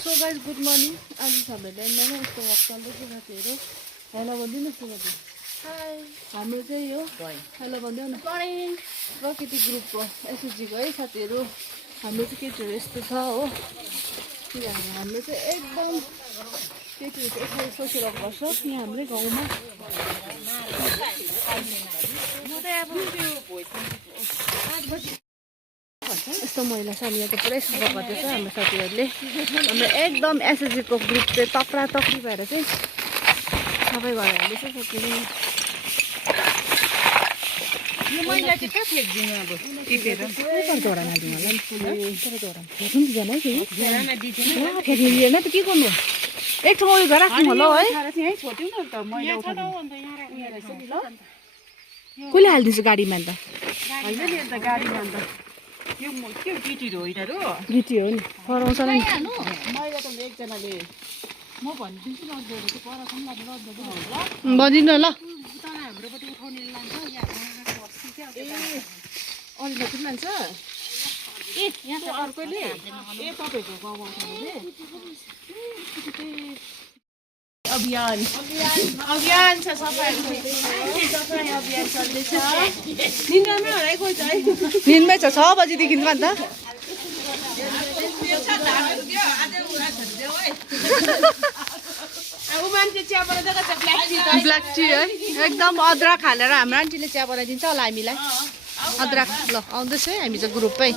So guys good morning. आज हाम्रो ल्यान्डमा यस्तो वक चल्दैछ साथीहरू। हेलो भनिदिनुहोस् न साथी। हाई। हाम्रो चाहिँ यो हेलो भनिदेऊ न। मर्निङ। प्रकृति ग्रुपको एसएचजीको है साथीहरू। हाम्रो चाहिँ केटीहरू यस्तो छ हो। किनभने हाम्रो चाहिँ एकदम केटीहरू चाहिँ यसरी सोसियल वर्क गर्छ यहाँ हाम्रै गाउँमा। यस्तो महिला सालिया त पुरै सफा गर्दैछ हाम्रो साथीहरूले। हाम्रो एकदम एसएचजीको ग्रुप चाहिँ तक्रा तक्री भएर चाहिँ सबै गरेर हाल्दैछ साथीहरू। यो मैला चाहिँ कहाँ फ्याँक्दिनु अब टिपेर झोडा हालिदिनु होला नि। तर झोडा फ्याँक्नु दिँदैन है फेरि। फ्याँक्नु त के गर्नु एक ठाउँ उयो राख्नु होला है। यहीँ छोड्यौँ न त मैला उठाउनु कसले हालिदिन्छ गाडीमा अन्त? होइन नि अन्त गाडीमा अन्त यो के गिटी होइन र गिटी हो नि कराउँछ नि। मैला त एकजनाले म भनिदिन्छु न भनिदिनु ल। हाम्रोपट्टि उठाउने लान्छ अरूले पनि लान्छ ए यहाँ अर्कैले ए तपाईँको गाउँमा उठाउने अभियान अभियान छ सफाइ अभियान चल्दैछ। निन्द्रामै होला है कोही चाहिँ निन्दमै छ 6 बजीदेखि अन्त। ब्ल्याक टी है एकदम अदरक हालेर हाम्रो आन्टीले चिया बनाइदिन्छ होला हामीलाई। अदरक ल आउँदैछ है हामी चाहिँ ग्रुपै।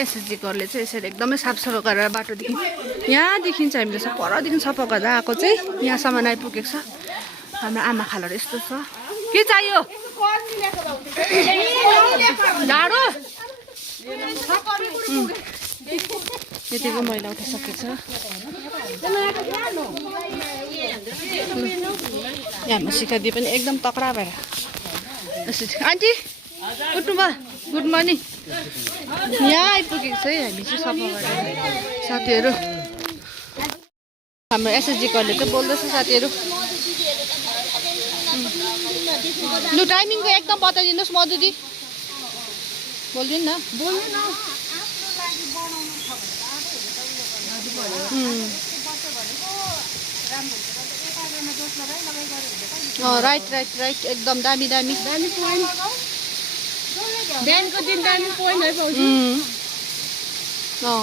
एसएचजीकोहरूले चाहिँ यसरी एकदमै साफसफा गरेर बाटोदेखि यहाँ देखिन्छ हामीले सब परदेखि सफा गर्दा आएको चाहिँ यहाँसम्म आइपुगेको छ। हाम्रो आमा खालहरू यस्तो छ। के चाहियो? झाडु यतिको मैला उठाइसकेको छ। यहाँ सिकाइदिए पनि एकदम तक्रा भएर। आन्टी उठ्नुभयो गुड मर्निङ। यहाँ आइपुगेको छ है हामी चाहिँ सफा गरेर साथीहरू। हाम्रो एसएचजीकोहरूले चाहिँ बोल्दैछ साथीहरू। लु टाइमिङको एकदम बताइदिनुहोस् मधुदी। बोलिदिनु न। राइट राइट राइट एकदम दामी दामी बिहानको दिन दामी पोइन्ट है पाउँछु।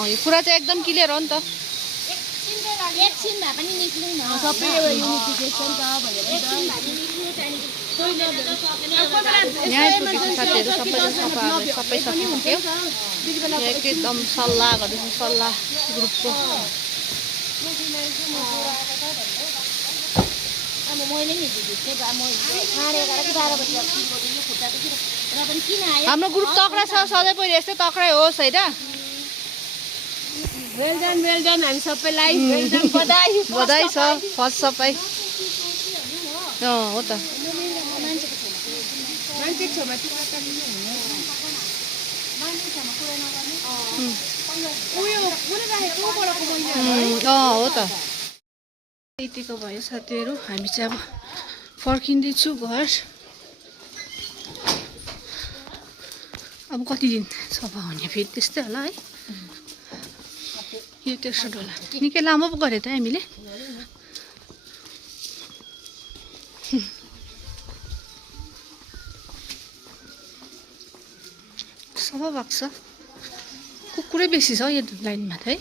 यो कुरा चाहिँ एकदम क्लियर हो नि त। एकछिन भए पनि निक्लिनु न सबै युनिफिकेसन त भनेर यहाँ आइपुगेको साथीहरू सबैले सबै सकिसक्यो। एकदम सल्लाह गर्दैछ सल्लाह ग्रुपको। हाम्रो ग्रुप तक्रा छ सधैँ पहिला यस्तै तक्रै होस् होइन। वेल डन हामी सबैलाई बधाई छ फर्स्ट सफाइ। हो त हो त। यतिको भयो साथीहरू। हामी चाहिँ अब फर्किँदैछु घर। अब कति दिन सफा हुने फेरि त्यस्तै होला है। यो 63 होला निकै लामो पो गऱ्यो त हामीले। सफा भएको छ। कुकुरै बेसी छ यो लाइनमा त है।